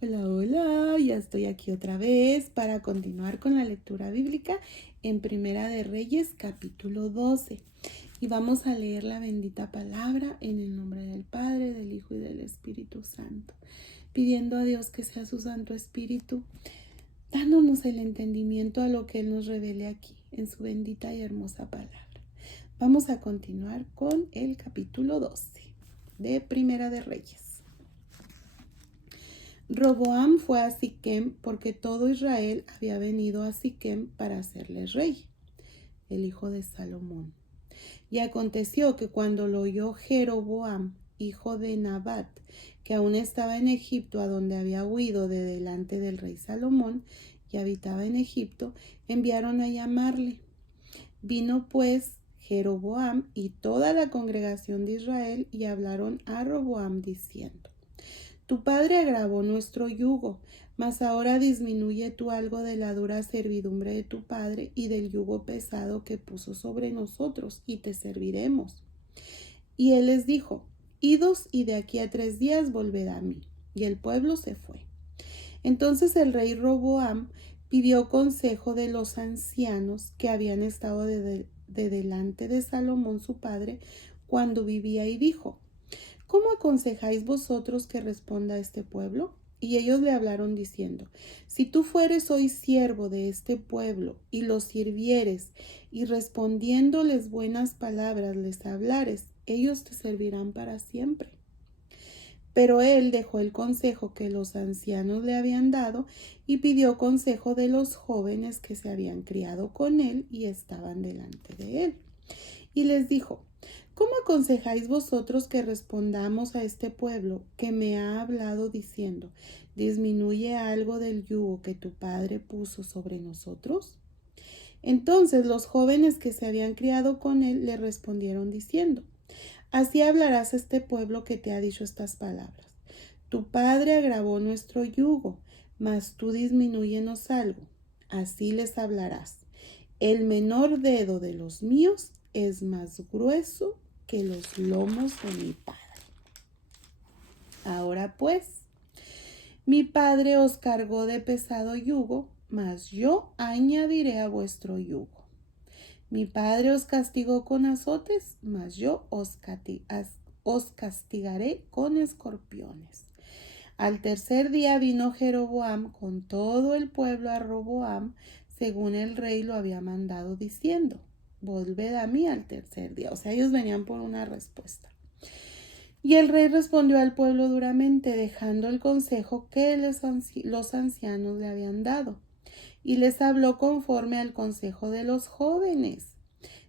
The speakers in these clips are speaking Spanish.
Hola, hola, ya estoy aquí otra vez para continuar con la lectura bíblica en Primera de Reyes, capítulo 12. Y vamos a leer la bendita palabra en el nombre del Padre, del Hijo y del Espíritu Santo, pidiendo a Dios que sea su Santo Espíritu, dándonos el entendimiento a lo que Él nos revele aquí, en su bendita y hermosa palabra. Vamos a continuar con el capítulo 12 de Primera de Reyes. Roboam fue a Siquem porque todo Israel había venido a Siquem para hacerle rey, el hijo de Salomón. Y aconteció que cuando lo oyó Jeroboam, hijo de Nabat, que aún estaba en Egipto, a donde había huido de delante del rey Salomón, y habitaba en Egipto, enviaron a llamarle. Vino pues Jeroboam y toda la congregación de Israel y hablaron a Roboam diciendo: Tu padre agravó nuestro yugo, mas ahora disminuye tú algo de la dura servidumbre de tu padre y del yugo pesado que puso sobre nosotros, y te serviremos. Y él les dijo: Idos, y de aquí a 3 días volved a mí. Y el pueblo se fue. Entonces el rey Roboam pidió consejo de los ancianos que habían estado de delante de Salomón su padre cuando vivía, y dijo: ¿Cómo aconsejáis vosotros que responda a este pueblo? Y ellos le hablaron diciendo: Si tú fueres hoy siervo de este pueblo y los sirvieres, y respondiéndoles buenas palabras les hablares, ellos te servirán para siempre. Pero él dejó el consejo que los ancianos le habían dado y pidió consejo de los jóvenes que se habían criado con él y estaban delante de él. Y les dijo: ¿Cómo aconsejáis vosotros que respondamos a este pueblo que me ha hablado diciendo: disminuye algo del yugo que tu padre puso sobre nosotros? Entonces los jóvenes que se habían criado con él le respondieron diciendo: Así hablarás a este pueblo que te ha dicho estas palabras: Tu padre agravó nuestro yugo, mas tú disminúyenos algo. Así les hablarás: El menor dedo de los míos es más grueso que los lomos de mi padre. Ahora pues, mi padre os cargó de pesado yugo, mas yo añadiré a vuestro yugo. Mi padre os castigó con azotes, mas yo os castigaré con escorpiones. Al tercer día vino Jeroboam con todo el pueblo a Roboam, según el rey lo había mandado, diciendo: Volved a mí al tercer día. O sea, ellos venían por una respuesta. Y el rey respondió al pueblo duramente, dejando el consejo que los ancianos le habían dado, y les habló conforme al consejo de los jóvenes,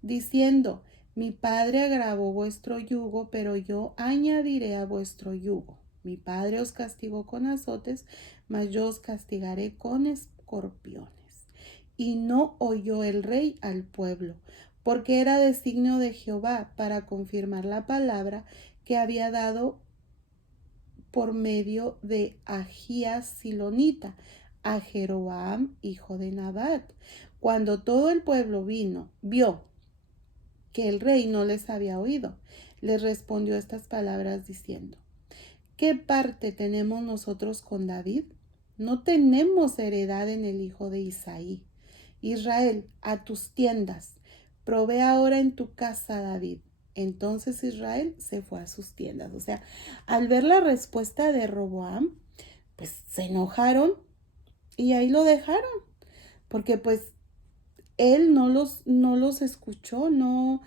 diciendo: Mi padre agravó vuestro yugo, pero yo añadiré a vuestro yugo. Mi padre os castigó con azotes, mas yo os castigaré con escorpiones. Y no oyó el rey al pueblo, porque era designio de Jehová para confirmar la palabra que había dado por medio de Ahías Silonita a Jeroboam, hijo de Nabat. Cuando todo el pueblo vio que el rey no les había oído, les respondió estas palabras diciendo: ¿Qué parte tenemos nosotros con David? No tenemos heredad en el hijo de Isaí. Israel, a tus tiendas, provee ahora en tu casa, David. Entonces Israel se fue a sus tiendas. O sea, al ver la respuesta de Roboam, pues se enojaron y ahí lo dejaron, porque pues él no los escuchó, no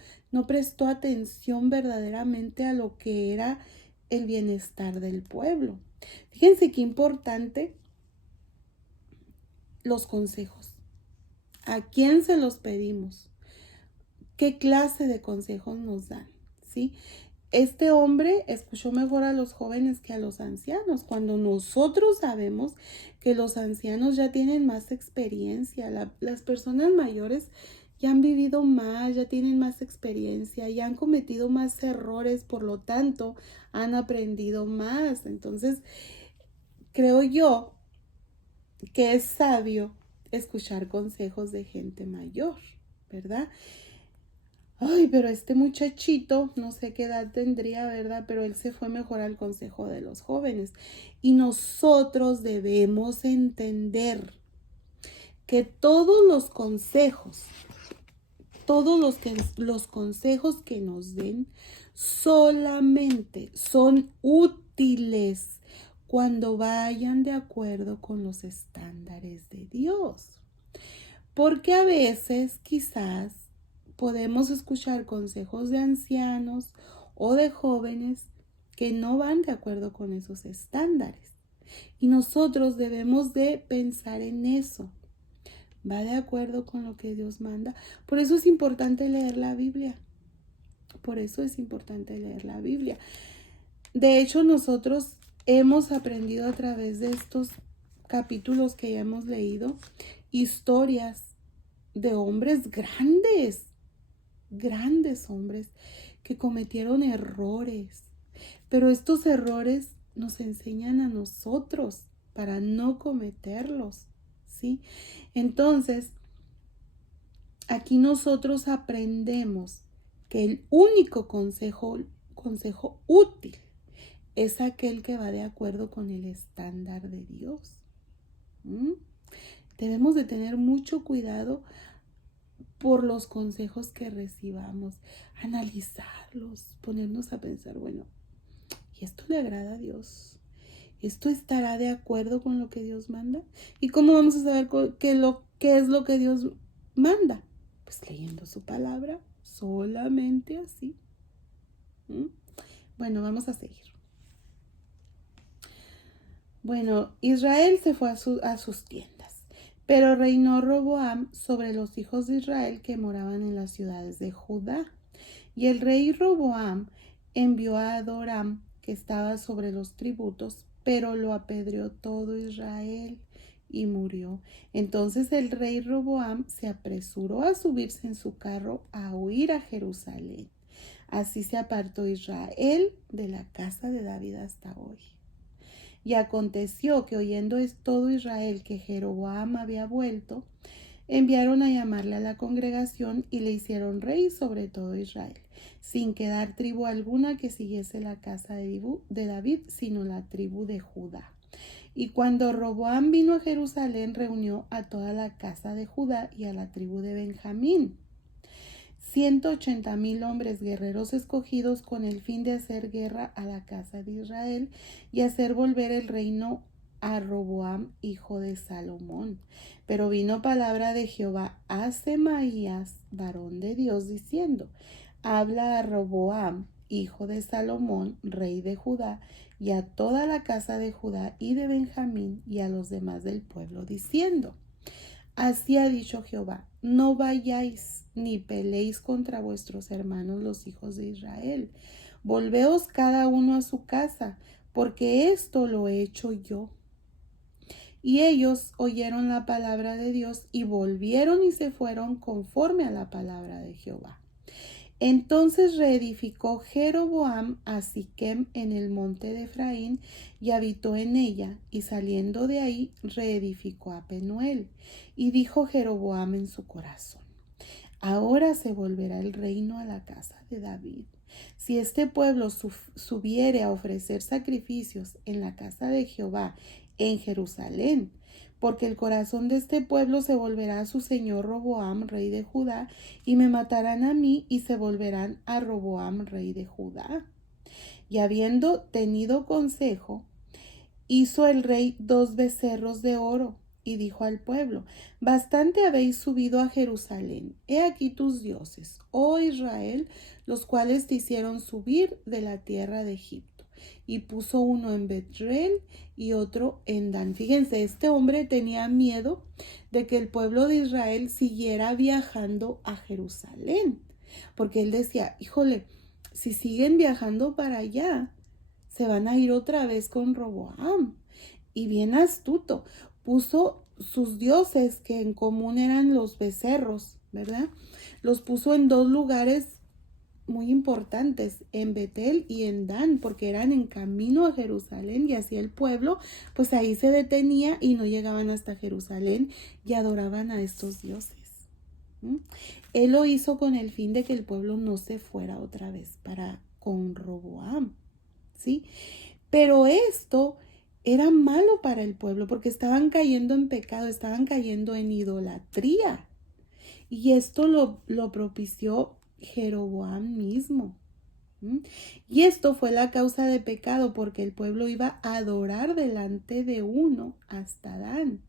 prestó atención verdaderamente a lo que era el bienestar del pueblo. Fíjense qué importante los consejos. ¿A quién se los pedimos? ¿Qué clase de consejos nos dan? ¿Sí? Este hombre escuchó mejor a los jóvenes que a los ancianos, cuando nosotros sabemos que los ancianos ya tienen más experiencia. Las personas mayores ya han vivido más, ya tienen más experiencia, ya han cometido más errores, por lo tanto han aprendido más. Entonces, creo yo que es sabio escuchar consejos de gente mayor, ¿verdad? Ay, pero este muchachito, no sé qué edad tendría, ¿verdad? Pero él se fue mejor al consejo de los jóvenes. Y nosotros debemos entender que todos los consejos, los consejos que nos den solamente son útiles cuando vayan de acuerdo con los estándares de Dios. Porque a veces quizás podemos escuchar consejos de ancianos o de jóvenes que no van de acuerdo con esos estándares. Y nosotros debemos de pensar en eso. ¿Va de acuerdo con lo que Dios manda? Por eso es importante leer la Biblia. Por eso es importante leer la Biblia. De hecho, nosotros hemos aprendido a través de estos capítulos que ya hemos leído historias de hombres grandes hombres que cometieron errores. Pero estos errores nos enseñan a nosotros para no cometerlos, ¿sí? Entonces, aquí nosotros aprendemos que el único consejo útil es aquel que va de acuerdo con el estándar de Dios. Debemos de tener mucho cuidado por los consejos que recibamos, analizarlos, ponernos a pensar, bueno, ¿y esto le agrada a Dios? ¿Esto estará de acuerdo con lo que Dios manda? ¿Y cómo vamos a saber qué es lo que Dios manda? Pues leyendo su palabra, solamente así. Bueno, vamos a seguir. Bueno, Israel se fue a sus tiendas, pero reinó Roboam sobre los hijos de Israel que moraban en las ciudades de Judá. Y el rey Roboam envió a Adoram, que estaba sobre los tributos, pero lo apedreó todo Israel y murió. Entonces el rey Roboam se apresuró a subirse en su carro a huir a Jerusalén. Así se apartó Israel de la casa de David hasta hoy. Y aconteció que oyendo todo Israel que Jeroboam había vuelto, enviaron a llamarle a la congregación y le hicieron rey sobre todo Israel, sin quedar tribu alguna que siguiese la casa de David, sino la tribu de Judá. Y cuando Roboam vino a Jerusalén, reunió a toda la casa de Judá y a la tribu de Benjamín, 180,000 hombres guerreros escogidos con el fin de hacer guerra a la casa de Israel y hacer volver el reino a Roboam, hijo de Salomón. Pero vino palabra de Jehová a Semaías, varón de Dios, diciendo: habla a Roboam, hijo de Salomón, rey de Judá, y a toda la casa de Judá y de Benjamín y a los demás del pueblo, diciendo: así ha dicho Jehová, no vayáis ni peleéis contra vuestros hermanos los hijos de Israel. Volveos cada uno a su casa, porque esto lo he hecho yo. Y ellos oyeron la palabra de Dios y volvieron y se fueron conforme a la palabra de Jehová. Entonces reedificó Jeroboam a Siquem en el monte de Efraín y habitó en ella, y saliendo de ahí reedificó a Penuel. Y dijo Jeroboam en su corazón: ahora se volverá el reino a la casa de David. Si este pueblo subiere a ofrecer sacrificios en la casa de Jehová en Jerusalén, porque el corazón de este pueblo se volverá a su señor Roboam, rey de Judá, y me matarán a mí y se volverán a Roboam, rey de Judá. Y habiendo tenido consejo, hizo el rey 2 becerros de oro y dijo al pueblo: bastante habéis subido a Jerusalén. He aquí tus dioses, oh Israel, los cuales te hicieron subir de la tierra de Egipto. Y puso uno en Betrel y otro en Dan. Fíjense, este hombre tenía miedo de que el pueblo de Israel siguiera viajando a Jerusalén, porque él decía: híjole, si siguen viajando para allá, se van a ir otra vez con Roboam. Y bien astuto, puso sus dioses, que en común eran los becerros, ¿verdad? Los puso en 2 lugares muy importantes, en Betel y en Dan, porque eran en camino a Jerusalén, y así el pueblo, pues ahí se detenía y no llegaban hasta Jerusalén y adoraban a estos dioses. ¿Mm? Él lo hizo con el fin de que el pueblo no se fuera otra vez con Roboam, ¿sí? Pero esto era malo para el pueblo porque estaban cayendo en pecado, estaban cayendo en idolatría. Y esto lo propició Jeroboam mismo. ¿Mm? Y esto fue la causa de pecado porque el pueblo iba a adorar delante de uno hasta Dan.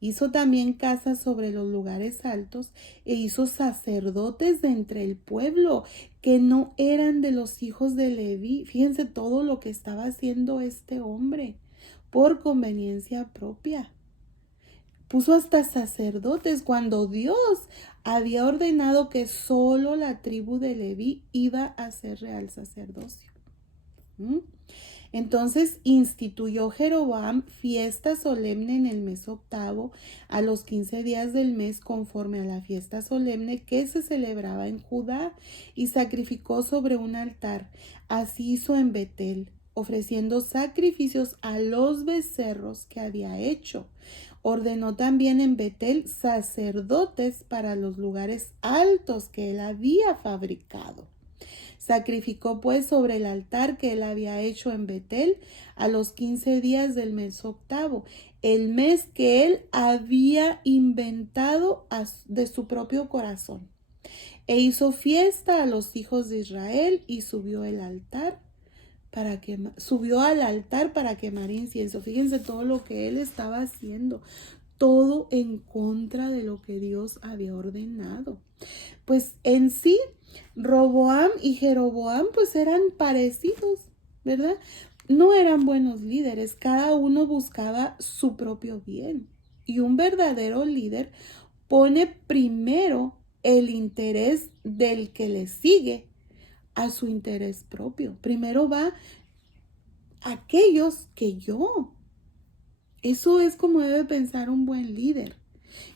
Hizo también casas sobre los lugares altos e hizo sacerdotes de entre el pueblo que no eran de los hijos de Leví. Fíjense todo lo que estaba haciendo este hombre por conveniencia propia. Puso hasta sacerdotes cuando Dios había ordenado que solo la tribu de Leví iba a ser real sacerdocio. ¿Mm? Entonces instituyó Jeroboam fiesta solemne en el mes octavo, a los 15 días del mes, conforme a la fiesta solemne que se celebraba en Judá, y sacrificó sobre un altar. Así hizo en Betel, ofreciendo sacrificios a los becerros que había hecho. Ordenó también en Betel sacerdotes para los lugares altos que él había fabricado. Sacrificó pues sobre el altar que él había hecho en Betel a los 15 días del mes octavo, el mes que él había inventado de su propio corazón. E hizo fiesta a los hijos de Israel y subió al altar para quemar incienso. Fíjense todo lo que él estaba haciendo, todo en contra de lo que Dios había ordenado. Pues en sí, Roboam y Jeroboam pues eran parecidos, ¿verdad? No eran buenos líderes, cada uno buscaba su propio bien. Y un verdadero líder pone primero el interés del que le sigue a su interés propio. Primero va aquellos que yo. Eso es como debe pensar un buen líder.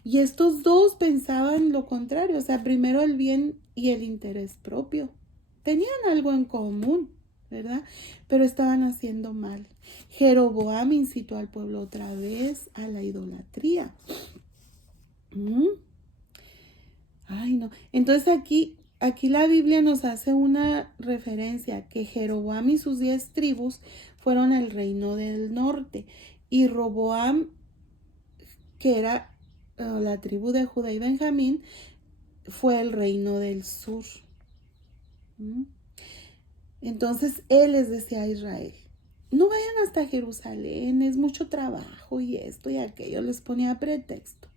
Y estos dos pensaban lo contrario, o sea, primero el bien y el interés propio. Tenían algo en común, ¿verdad? Pero estaban haciendo mal. Jeroboam incitó al pueblo otra vez a la idolatría. Ay, no. Entonces aquí la Biblia nos hace una referencia que Jeroboam y sus 10 tribus fueron el reino del norte y Roboam, que era la tribu de Judá y Benjamín, fue el reino del sur. Entonces él les decía a Israel, no vayan hasta Jerusalén, es mucho trabajo y esto y aquello, les ponía pretexto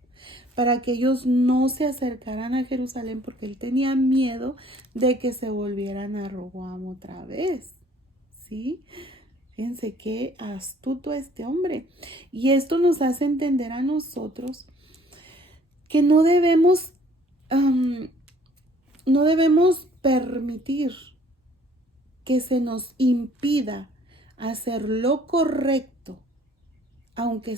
para que ellos no se acercaran a Jerusalén porque él tenía miedo de que se volvieran a Roboam otra vez, ¿sí? Fíjense qué astuto este hombre. Y esto nos hace entender a nosotros que no debemos permitir que se nos impida hacer lo correcto, aunque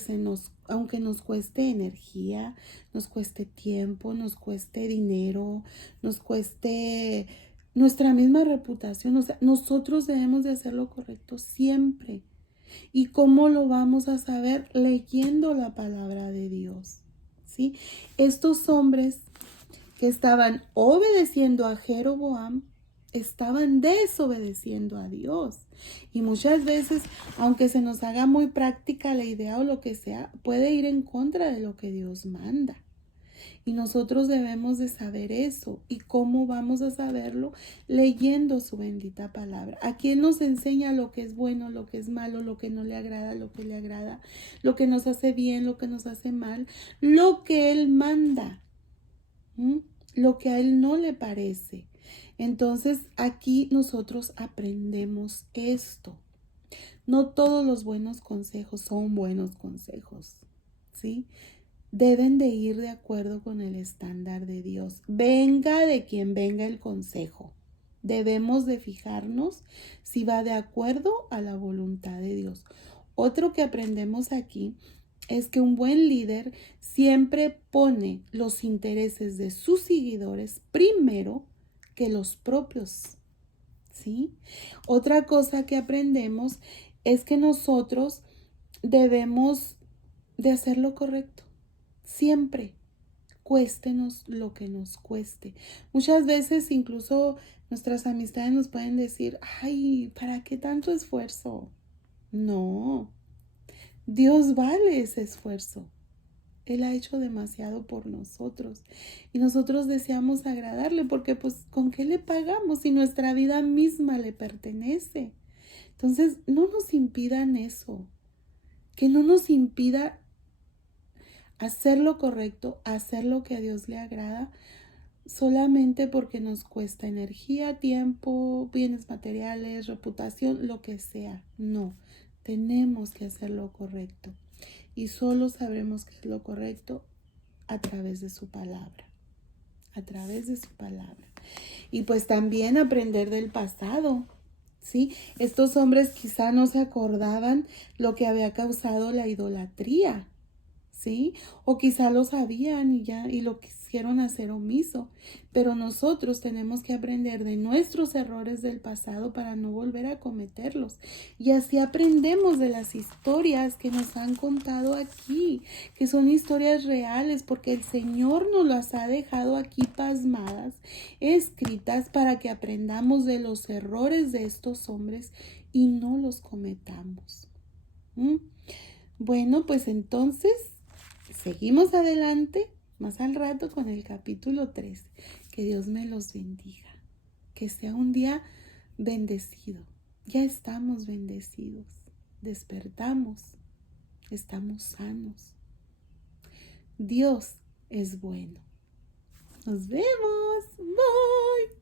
nos cueste energía, nos cueste tiempo, nos cueste dinero, nos cueste nuestra misma reputación. O sea, nosotros debemos de hacer lo correcto siempre. ¿Y cómo lo vamos a saber? Leyendo la palabra de Dios, ¿sí? Estos hombres que estaban obedeciendo a Jeroboam estaban desobedeciendo a Dios. Y muchas veces, aunque se nos haga muy práctica la idea o lo que sea, puede ir en contra de lo que Dios manda. Y nosotros debemos de saber eso. ¿Y cómo vamos a saberlo? Leyendo su bendita palabra. Aquí Él nos enseña lo que es bueno, lo que es malo, lo que no le agrada, lo que le agrada, lo que nos hace bien, lo que nos hace mal, lo que Él manda, lo que a Él no le parece. Entonces aquí nosotros aprendemos esto. No todos los buenos consejos son buenos consejos, ¿sí? Deben de ir de acuerdo con el estándar de Dios. Venga de quien venga el consejo. Debemos de fijarnos si va de acuerdo a la voluntad de Dios. Otro que aprendemos aquí es que un buen líder siempre pone los intereses de sus seguidores primero que los propios, ¿sí? Otra cosa que aprendemos es que nosotros debemos de hacer lo correcto, siempre, cuéstenos lo que nos cueste. Muchas veces incluso nuestras amistades nos pueden decir, ay, ¿para qué tanto esfuerzo? No, Dios vale ese esfuerzo. Él ha hecho demasiado por nosotros y nosotros deseamos agradarle porque pues ¿con qué le pagamos si nuestra vida misma le pertenece? Entonces no nos impidan eso, que no nos impida hacer lo correcto, hacer lo que a Dios le agrada, solamente porque nos cuesta energía, tiempo, bienes materiales, reputación, lo que sea. No, tenemos que hacer lo correcto y solo sabremos qué es lo correcto a través de su palabra, a través de su palabra. Y pues también aprender del pasado, ¿sí? Estos hombres quizá no se acordaban lo que había causado la idolatría, ¿sí? O quizá lo sabían y lo quisieron hacer omiso. Pero nosotros tenemos que aprender de nuestros errores del pasado para no volver a cometerlos. Y así aprendemos de las historias que nos han contado aquí, que son historias reales, porque el Señor nos las ha dejado aquí plasmadas, escritas para que aprendamos de los errores de estos hombres y no los cometamos. Bueno, pues entonces seguimos adelante más al rato con el capítulo 3. Que Dios me los bendiga. Que sea un día bendecido. Ya estamos bendecidos. Despertamos. Estamos sanos. Dios es bueno. Nos vemos. Bye.